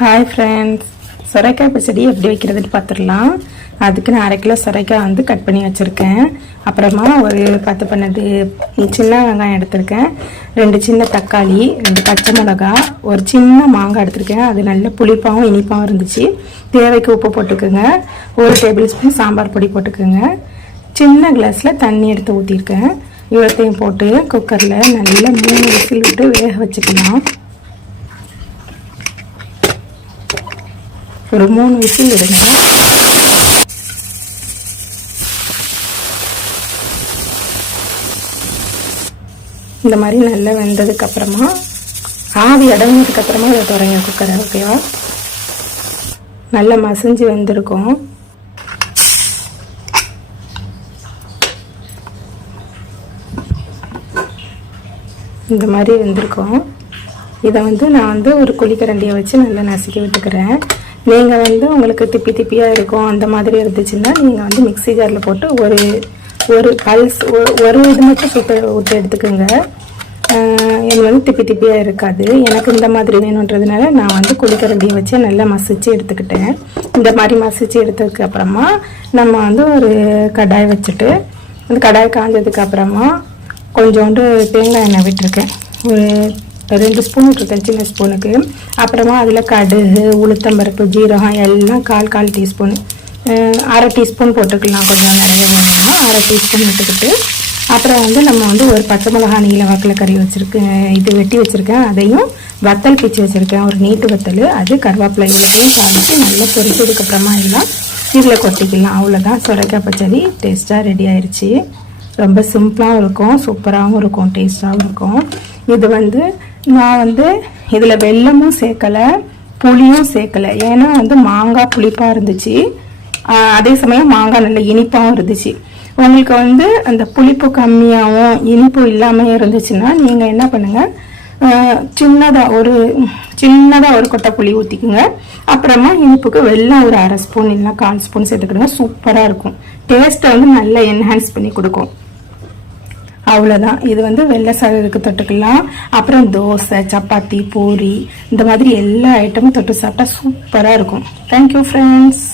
Hi friends சொரைக்காய் பச்சடி எப்படி வைக்கிறதுன்னு பார்த்துடலாம் அதுக்கு நான் அரை கிலோ சொரைக்காய் வந்து கட் பண்ணி வச்சுருக்கேன். அப்புறமா ஒரு பத்து பண்ணது சின்ன வெங்காயம் எடுத்திருக்கேன். ரெண்டு சின்ன தக்காளி ரெண்டு பச்சை மிளகா ஒரு சின்ன மாங்காய் எடுத்திருக்கேன். அது நல்ல புளிப்பாகவும் இனிப்பாகவும் இருந்துச்சு. தேவைக்கு உப்பு போட்டுக்கோங்க. ஒரு டேபிள் ஸ்பூன் சாம்பார் பொடி போட்டுக்கோங்க. சின்ன கிளாஸில் தண்ணி எடுத்து ஊற்றிருக்கேன் இவ்வளோத்தையும் போட்டு குக்கரில் நல்லா மூணு விசில் விட்டு வேக வச்சுக்கலாம். ஒரு மூணு விசில் விடுங்க இந்த மாதிரி நல்லா வெந்ததுக்கு அப்புறமா ஆவி அடங்கினதுக்கு அப்புறமா இதை தொடங்க குக்கரை ஓகேவா நல்லா மசிஞ்சு வந்திருக்கும். இந்த மாதிரி வந்திருக்கும். இதை வந்து நான் வந்து ஒரு குழிக்கரண்டியை வச்சு நல்லா நசுக்கி விட்டுக்கிறேன். நீங்கள் வந்து உங்களுக்கு திப்பி திப்பியாக இருக்கும் அந்த மாதிரி இருந்துச்சுன்னா நீங்கள் வந்து மிக்ஸி ஜாரில் போட்டு ஒரு ஒரு பல்ஸ் ஒரு இது மட்டும் சுட்டு விட்டு எடுத்துக்கோங்க. எனக்கு இது வந்து திப்பி திப்பியாக இருக்காது. எனக்கு இந்த மாதிரி வேணுன்றதுனால நான் வந்து குளிக்கரண்டியை வச்சு நல்லா மசிச்சு எடுத்துக்கிட்டேன். இந்த மாதிரி மசிச்சு எடுத்ததுக்கு அப்புறமா நம்ம வந்து ஒரு கடாய் வச்சுட்டு அந்த கடாய் காஞ்சதுக்கு அப்புறமா கொஞ்சோண்டு தேங்காய் எண்ணெய் விட்டுருக்கேன். ஒரு ரெண்டு ஸ்பூன் விட்டுருக்கேன் சின்ன ஸ்பூனுக்கு அப்புறமா அதில் கடுகு உளுத்தம்பருப்பு ஜீரகம் எல்லாம் கால் கால் டீஸ்பூன் அரை டீஸ்பூன் போட்டுக்கலாம். கொஞ்சம் நிறைய வேணும்னா அரை டீஸ்பூன் விட்டுக்கிட்டு. அப்புறம் வந்து நம்ம வந்து ஒரு பச்சை மிளகா நீல வாக்கில் கறி வச்சுருக்கேன். இது வெட்டி வச்சுருக்கேன். அதையும் வத்தல் பிச்சு வச்சுருக்கேன். ஒரு நீட்டு வத்தல் அது கருவேப்பிலை இவ்வளோதையும் காமிச்சு நல்லா பொரிச்சதுக்கப்புறமா எல்லாம் இதில் கொட்டிக்கலாம். அவ்வளோதான் சுரைக்காய் பச்சடி டேஸ்ட்டாக ரெடி ஆயிடுச்சு ரொம்ப சிம்பிளாகவும் இருக்கும் சூப்பராகவும் இருக்கும் டேஸ்ட்டாகவும் இருக்கும். இது வந்து நான் வந்து இதில் வெல்லமும் சேர்க்கலை புளியும் சேர்க்கலை. ஏன்னா வந்து மாங்காய் புளிப்பாக இருந்துச்சு. அதே சமயம் மாங்காய் நல்ல இனிப்பாகவும் இருந்துச்சு. உங்களுக்கு வந்து அந்த புளிப்பு கம்மியாகவும் இனிப்பு இல்லாமல் இருந்துச்சுன்னா நீங்கள் என்ன பண்ணுங்கள் சின்னதாக ஒரு சின்னதாக ஒரு கொட்டை புளி ஊற்றிக்குங்க அப்புறமா இனிப்புக்கு வெள்ளம் ஒரு அரை ஸ்பூன் இல்லைன்னா கால் ஸ்பூன் சேர்த்துக்கிடுங்க. சூப்பராக இருக்கும். டேஸ்ட்டை வந்து நல்லா என்ஹான்ஸ் பண்ணி கொடுக்கும். அவ்வளோதான் இது வந்து வெள்ளை சாதத்துக்கு தொட்டுக்கலாம். அப்புறம் தோசை சப்பாத்தி பூரி இந்த மாதிரி எல்லா ஐட்டமும் தொட்டு சாப்பிட்டா சூப்பராக இருக்கும். Thank you friends